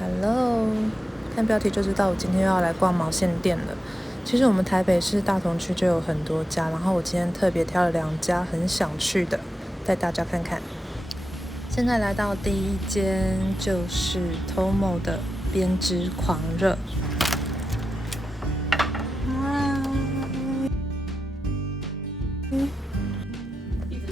Hello，看标题就知道我今天又要来逛毛线店了。其实我们台北市大同区就有很多家，然后我今天特别挑了2家很想去的，带大家看看。现在来到第一间就是 Tomo 的编织狂热。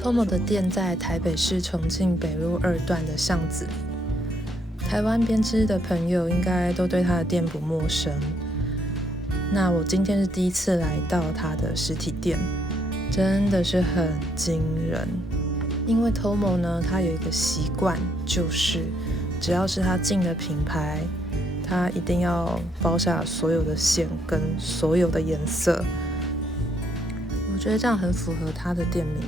Tomo 的店在台北市重庆北路2段的巷子里。台湾编织的朋友应该都对他的店不陌生。那我今天是第一次来到他的实体店，真的是很惊人。因为 Tomo 呢，他有一个习惯，就是只要是他进的品牌，他一定要包下所有的线跟所有的颜色。我觉得这样很符合他的店名，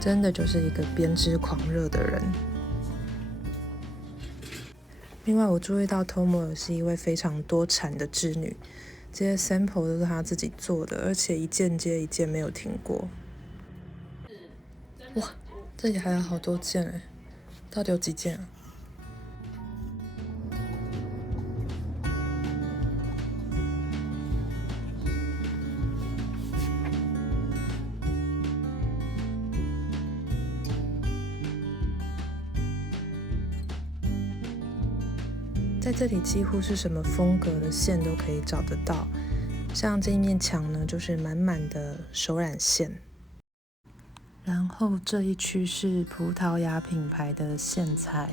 真的就是一个编织狂热的人。另外，我注意到 Tomo 是一位非常多产的织女，这些 sample 都是她自己做的，而且一件接一件没有停过。哇，这里还有好多件哎，到底有几件啊？在这里几乎是什么风格的线都可以找得到，像这一面墙呢，就是满满的手染线。然后这一区是葡萄牙品牌的线材，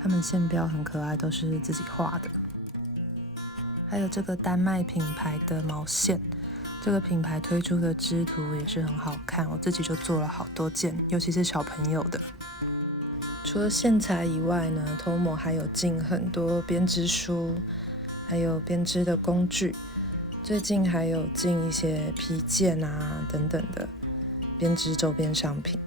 他们线标很可爱，都是自己画的。还有这个丹麦品牌的毛线，这个品牌推出的织图也是很好看，我自己就做了好多件，尤其是小朋友的。除了线材以外呢 ，Tomo 还有进很多编织书，还有编织的工具。最近还有进一些皮件啊等等的编织周边商品。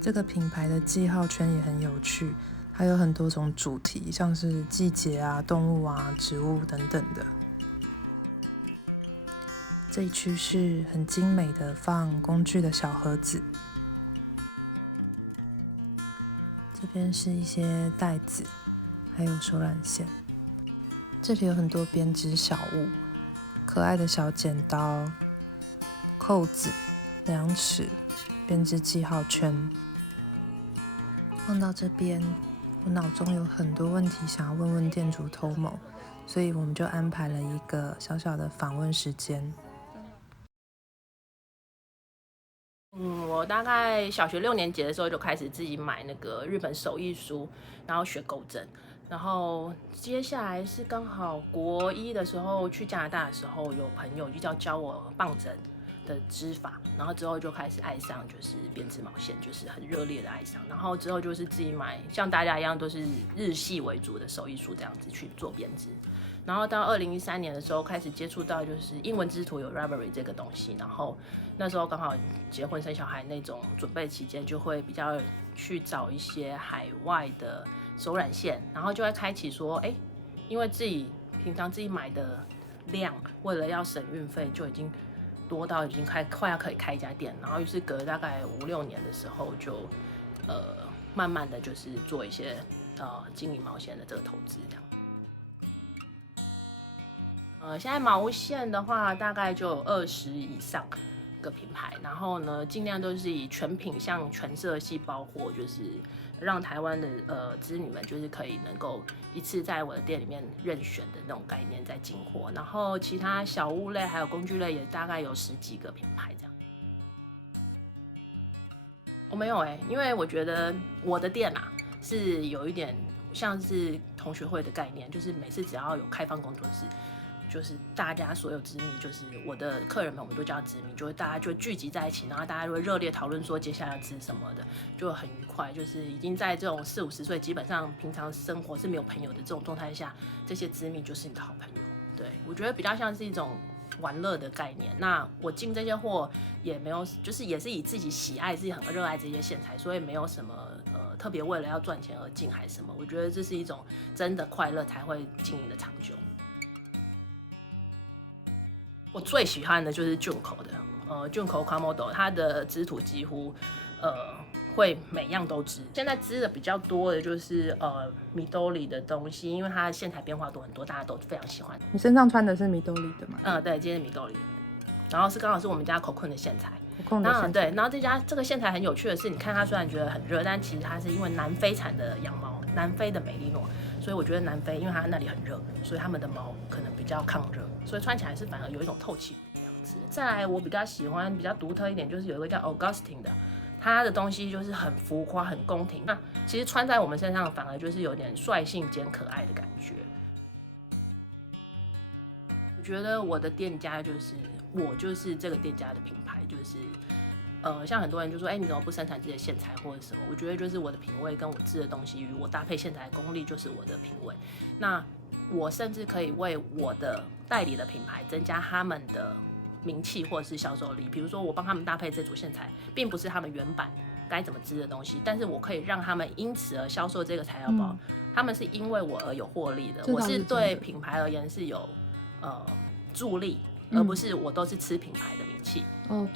这个品牌的记号圈也很有趣，还有很多种主题，像是季节啊、动物啊、植物等等的。这一区是很精美的放工具的小盒子。这边是一些袋子，还有手染线。这里有很多编织小物，可爱的小剪刀、扣子、量尺、编织记号圈。放到这边，我脑中有很多问题想要问问店主 Tomo， 所以我们就安排了一个小小的访问时间。我大概小学6年级的时候就开始自己买那个日本手艺书，然后学钩针。然后接下来是刚好国1的时候去加拿大的时候，有朋友就教我棒针的织法，然后之后就开始爱上就是编织毛线，就是很热烈的爱上。然后之后就是自己买，像大家一样都是日系为主的手艺书这样子去做编织。然后到2013年的时候开始接触到就是英文织图有 Ravelry 这个东西，然后那时候刚好结婚生小孩那种准备期间，就会比较去找一些海外的手染线，然后就会开启说，因为自己平常自己买的量，为了要省运费，就已经多到已经快要可以开一家店，然后于是隔大概5、6年的时候就慢慢的就是做一些经营毛线的这个投资这样。现在毛线的话，大概就有20以上个品牌，然后呢，尽量都是以全品项、全色系包货，就是让台湾的织女们就是可以能够一次在我的店里面任选的那种概念在进货，然后其他小物类还有工具类也大概有10几个品牌这样。我没有因为我觉得我的店是有一点像是同学会的概念，就是每次只要有开放工作室。就是大家所有织迷，就是我的客人们，我们都叫织迷，就是大家就聚集在一起，然后大家就会热烈讨论说接下来要织什么的，就很愉快。就是已经在这种40、50岁，基本上平常生活是没有朋友的这种状态下，这些织迷就是你的好朋友。对，我觉得比较像是一种玩乐的概念。那我进这些货也没有，就是也是以自己喜爱、自己很热爱这些线材，所以没有什么特别为了要赚钱而进还是什么。我觉得这是一种真的快乐才会经营的长久。我最喜欢的就是 Junko 的，Junko Kamodo， 它的织图几乎会每样都织。现在织的比较多的就是Midori 的东西，因为它的线材变化多很多，大家都非常喜欢。你身上穿的是Midori的吗？对，今天是Midori的，然后刚好是我们家 Cocoon 的线材。对，然后这个线材很有趣的是，你看它虽然觉得很热，但其实它是因为南非产的羊毛，南非的美利诺，所以我觉得南非因为它那里很热，所以他们的毛可能比较抗热，所以穿起来是反而有一种透气的样子。再来，我比较喜欢比较独特一点，就是有一个叫 Augustine 的。它的东西就是很浮夸、很宫廷，那其实穿在我们身上反而就是有点率性兼可爱的感觉。我觉得我的店家就是这个店家的品牌，就是像很多人就说，你怎么不生产自己的线材或者什么？我觉得就是我的品味跟我织的东西与我搭配线材的功力就是我的品味。那我甚至可以为我的代理的品牌增加他们的名气或者是销售力，比如说我帮他们搭配这组线材，并不是他们原版该怎么织的东西，但是我可以让他们因此而销售这个材料包，他们是因为我而有获利的。我是对品牌而言是有助力，而不是我都是吃品牌的名气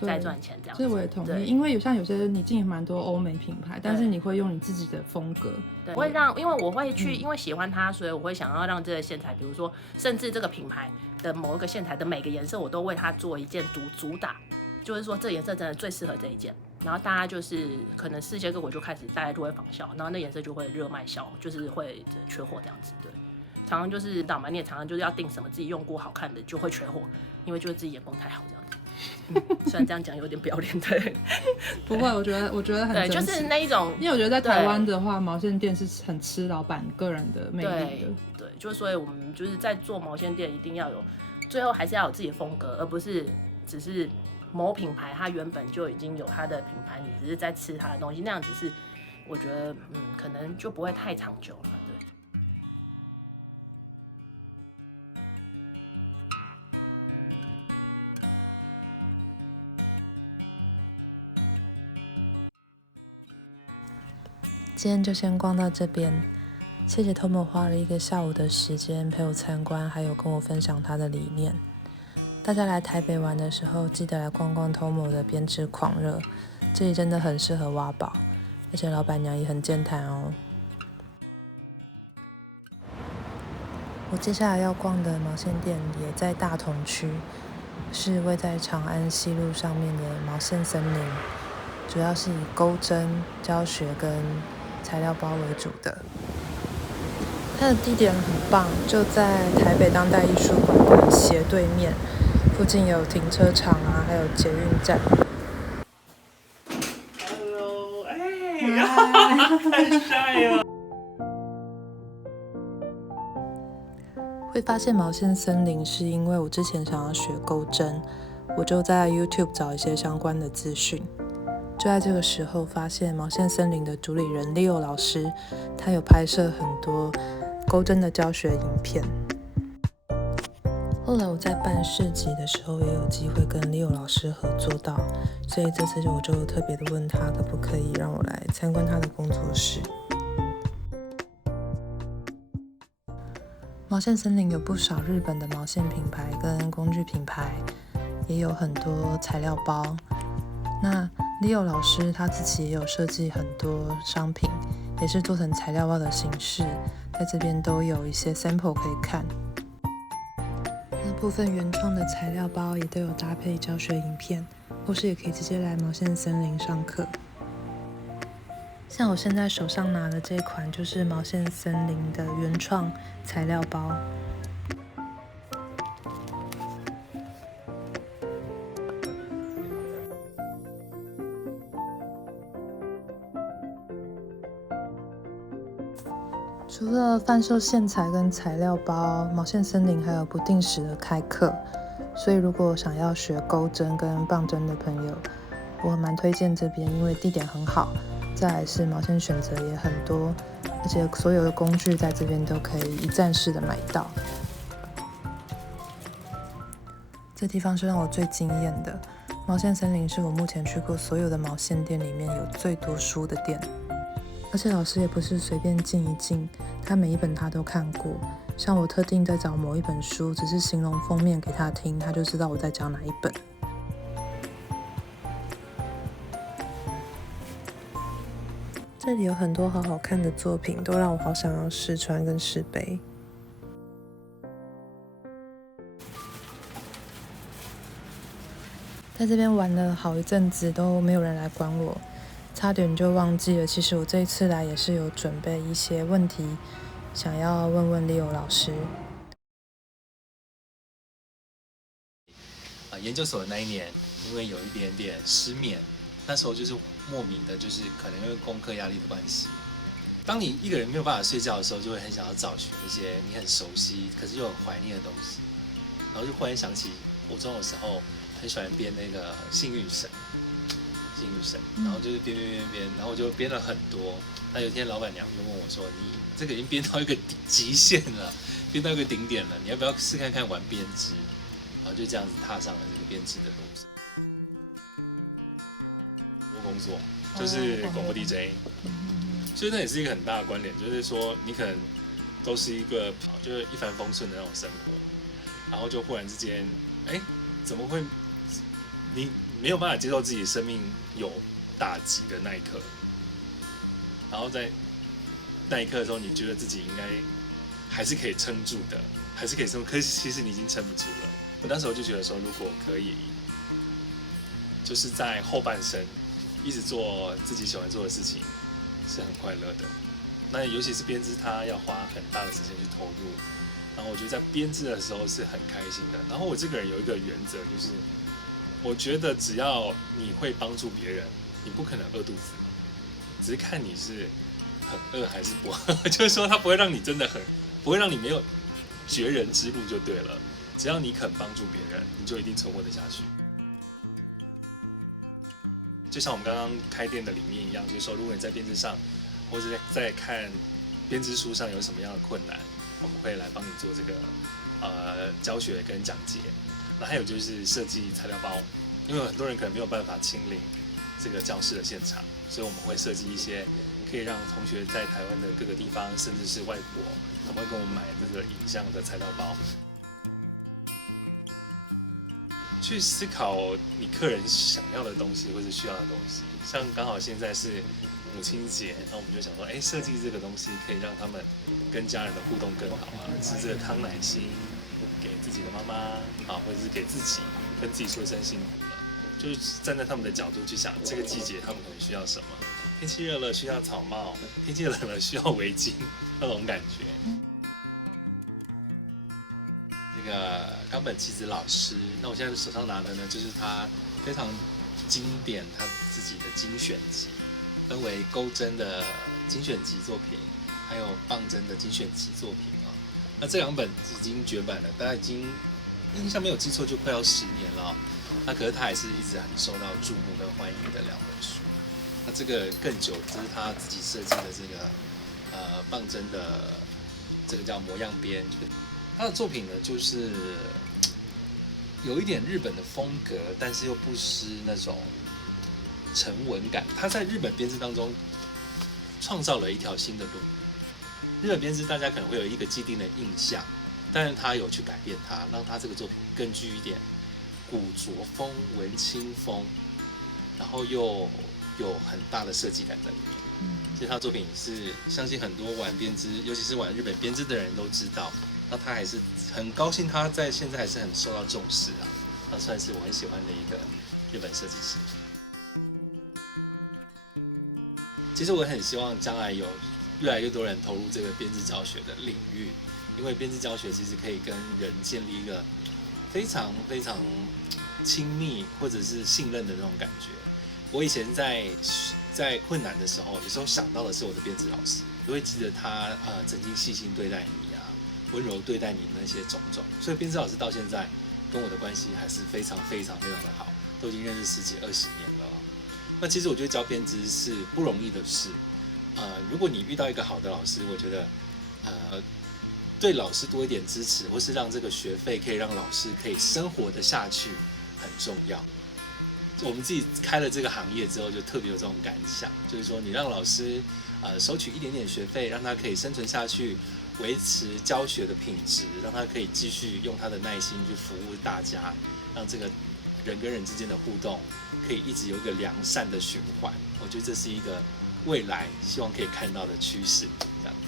在赚钱这样子。这我也同意，因为像有些你进蛮多欧美品牌，但是你会用你自己的风格。对，因为我会去，因为喜欢它，所以我会想要让这个线材，比如说，甚至这个品牌的某一个线材的每个颜色，我都为它做一件主打，就是说这颜色真的最适合这一件，然后大家就是可能世界各国就开始大家就会仿效，然后那颜色就会热卖销，就是会缺货这样子。对，常常就是倒嘛，你也常常就是要订什么自己用过好看的就会缺货，因为就是自己眼光太好这样子。虽然这样讲有点不要脸，对，不会，我觉得很对，就是那一种，因为我觉得在台湾的话，毛线店是很吃老板个人的魅力的，对，就是所以我们就是在做毛线店，一定要有，最后还是要有自己的风格，而不是只是某品牌它原本就已经有它的品牌，你只是在吃它的东西，那样子是我觉得可能就不会太长久了，对。今天就先逛到这边，谢谢 Tomo 花了1个下午的时间陪我参观，还有跟我分享他的理念。大家来台北玩的时候，记得来逛逛 Tomo 的编织狂热，这里真的很适合挖宝，而且老板娘也很健谈哦。我接下来要逛的毛线店也在大同区，是位在长安西路上面的毛线森林，主要是以钩针教学跟材料包为主的。它的地点很棒，就在台北当代艺术馆的斜对面，附近有停车场啊，还有捷运站。Hello， 太帅了！会发现毛线森林是因为我之前想要学钩针，我就在 YouTube 找一些相关的资讯。就在这个时候，发现毛线森林的主理人 Leo 老师，他有拍摄很多钩针的教学影片。后来我在办市集的时候，也有机会跟 Leo 老师合作到，所以这次我就特别的问他，可不可以让我来参观他的工作室。毛线森林有不少日本的毛线品牌跟工具品牌，也有很多材料包。那 Leo 老师他自己也有设计很多商品，也是做成材料包的形式，在这边都有一些 sample 可以看。那部分原创的材料包也都有搭配教学影片，或是也可以直接来毛线森林上课。像我现在手上拿的这款就是毛线森林的原创材料包。除了贩售线材跟材料包，毛线森林还有不定时的开课，所以如果想要学钩针跟棒针的朋友，我蛮推荐这边，因为地点很好，再来是毛线选择也很多，而且所有的工具在这边都可以一站式的买到。这地方是让我最惊艳的，毛线森林是我目前去过所有的毛线店里面有最多书的店。而且老师也不是随便进一进，他每一本他都看过。像我特定在找某一本书，只是形容封面给他听，他就知道我在讲哪一本。这里有很多好好看的作品，都让我好想要试穿跟试背。在这边玩了好一阵子，都没有人来管我，差点就忘记了。其实我这一次来也是有准备一些问题，想要问问 Leo 老师。研究所的那一年，因为有一点点失眠，那时候就是莫名的，就是可能因为功课压力的关系，当你一个人没有办法睡觉的时候，就会很想要找寻一些你很熟悉，可是又很怀念的东西，然后就忽然想起国中的时候很喜欢编那个幸运绳，然后就是编，然后我就编了很多。那有一天老板娘就问我说：“你这个已经编到一个极限了，编到一个顶点了，你要不要试看看玩编织？”然后就这样子踏上了这个编织的路子。我工作就是广播 DJ，所以那也是一个很大的关联，就是说你可能都是一个就是一帆风顺的那种生活，然后就忽然之间，怎么会你没有办法接受自己生命有打击的那一刻，然后在那一刻的时候，你觉得自己应该还是可以撑住的，还是可以撑，可是其实你已经撑不住了。我那时候就觉得说，如果可以，就是在后半生一直做自己喜欢做的事情，是很快乐的。那尤其是编织，它要花很大的时间去投入，然后我觉得在编织的时候是很开心的。然后我这个人有一个原则，就是我觉得只要你会帮助别人，你不可能饿肚子，只是看你是很饿还是不饿。就是说，它不会让你真的不会让你没有绝人之路就对了。只要你肯帮助别人，你就一定存活得下去。就像我们刚刚开店的理念一样，就是说，如果你在编织上，或者在看编织书上有什么样的困难，我们会来帮你做这个教学跟讲解。那还有就是设计材料包，因为有很多人可能没有办法亲临这个教室的现场，所以我们会设计一些可以让同学在台湾的各个地方，甚至是外国，他们会跟我们买这个影像的材料包。去思考你客人想要的东西或是需要的东西，像刚好现在是母亲节，那我们就想说，设计这个东西可以让他们跟家人的互动更好啊，吃这个康乃馨给自己的妈妈啊，或者是给自己，跟自己说一声辛苦了，就是站在他们的角度去想，这个季节他们可能需要什么，天气热了需要草帽，天气冷了需要围巾，那种感觉。这个冈本纪子老师，那我现在手上拿的呢，就是他非常经典他自己的精选集，分为钩针的精选集作品，还有棒针的精选集作品啊。那这两本已经绝版了，大家已经印象没有记错就快要10年了。那可是他还是一直很受到注目跟欢迎的2本书。那这个更久，这是他自己设计的这个棒针的这个叫模样边。他的作品呢，就是有一点日本的风格，但是又不失那种沉稳感。他在日本编织当中创造了一条新的路。日本编织大家可能会有一个既定的印象，但是他有去改变它，让他这个作品更具一点古着风、文青风，然后又有很大的设计感在里面。所以他的作品是相信很多玩编织，尤其是玩日本编织的人都知道。那他还是很高兴，他在现在还是很受到重视啊。他算是我很喜欢的一个日本设计师。其实我很希望将来有越来越多人投入这个编织教学的领域，因为编织教学其实可以跟人建立一个非常非常亲密或者是信任的那种感觉。我以前在困难的时候，有时候想到的是我的编织老师，我会记得他曾经细心对待你啊，温柔对待你那些种种。所以编织老师到现在跟我的关系还是非常非常非常的好，都已经认识10几20年了。那其实我觉得教编织是不容易的事。如果你遇到一个好的老师，我觉得对老师多一点支持，或是让这个学费可以让老师可以生活得下去很重要。我们自己开了这个行业之后，就特别有这种感想，就是说你让老师收取一点点学费，让他可以生存下去，维持教学的品质，让他可以继续用他的耐心去服务大家，让这个人跟人之间的互动可以一直有一个良善的循环。我觉得这是一个未来希望可以看到的趋势，这样子。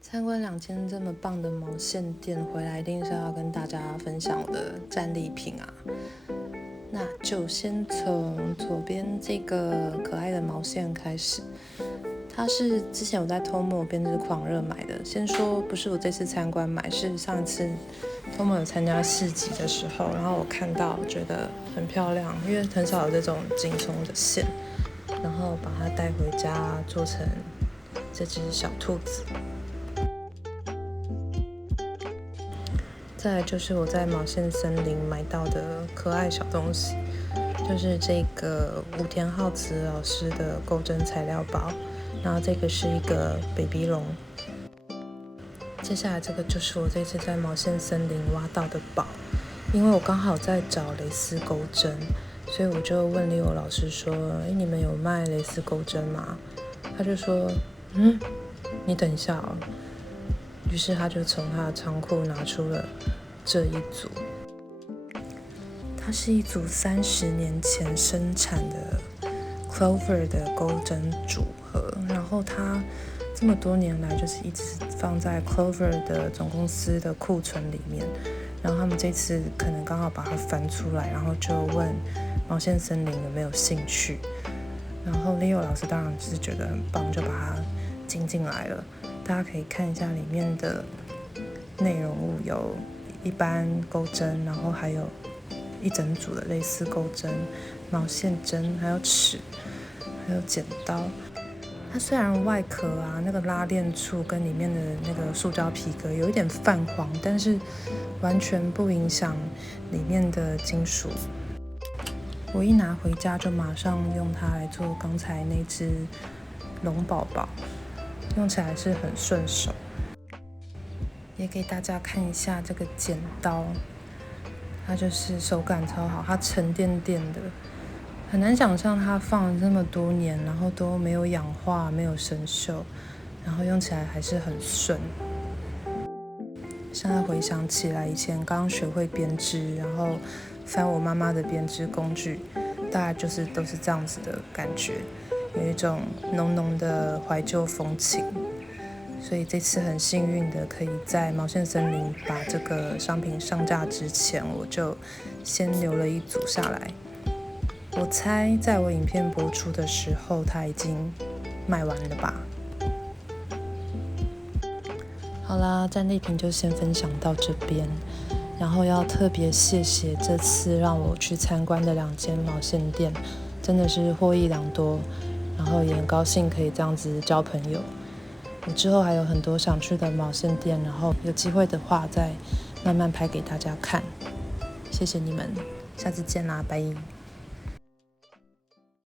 参观2间这么棒的毛线店，回来一定是要跟大家分享我的战利品啊。那就先从左边这个可爱的毛线开始，它是之前我在 Tomo 编织狂热买的。先说不是我这次参观买，是上一次 Tomo 有参加市集的时候，然后我看到觉得很漂亮，因为很少有这种紧松的线，然后把它带回家做成这只小兔子。再来就是我在毛线森林买到的可爱小东西，就是这个武田浩慈老师的钩针材料包，然后这个是一个 baby 龙。接下来这个就是我这次在毛线森林挖到的宝，因为我刚好在找蕾丝钩针，所以我就问Leo老师说：“你们有卖蕾丝钩针吗？”他就说：“你等一下哦。”于是他就从他的仓库拿出了这一组，它是一组30年前生产的 Clover 的钩针组合，然后它这么多年来就是一直放在 Clover 的总公司的库存里面，然后他们这次可能刚好把它翻出来，然后就问毛线森林有没有兴趣，然后 Leo 老师当然是觉得很棒，就把它进来了。大家可以看一下里面的内容物，有一般钩针，然后还有一整组的类似钩针、毛线针，还有尺，还有剪刀。它虽然外壳啊那个拉链处跟里面的那个塑胶皮革有一点泛黄，但是完全不影响里面的金属。我一拿回家就马上用它来做刚才那只龙宝宝，用起来是很顺手。也给大家看一下这个剪刀，它就是手感超好，它沉甸甸的，很难想象它放了这么多年，然后都没有氧化，没有生锈，然后用起来还是很顺。现在回想起来，以前刚学会编织，然后翻我妈妈的编织工具，大概都是这样子的感觉，有一种浓浓的怀旧风情。所以这次很幸运的可以在毛线森林把这个商品上架之前，我就先留了一组下来。我猜在我影片播出的时候，它已经卖完了吧。好啦，战利品就先分享到这边，然后要特别谢谢这次让我去参观的2间毛线店，真的是获益良多，然后也很高兴可以这样子交朋友。我之后还有很多想去的毛线店，然后有机会的话再慢慢拍给大家看。谢谢你们，下次见啦，拜。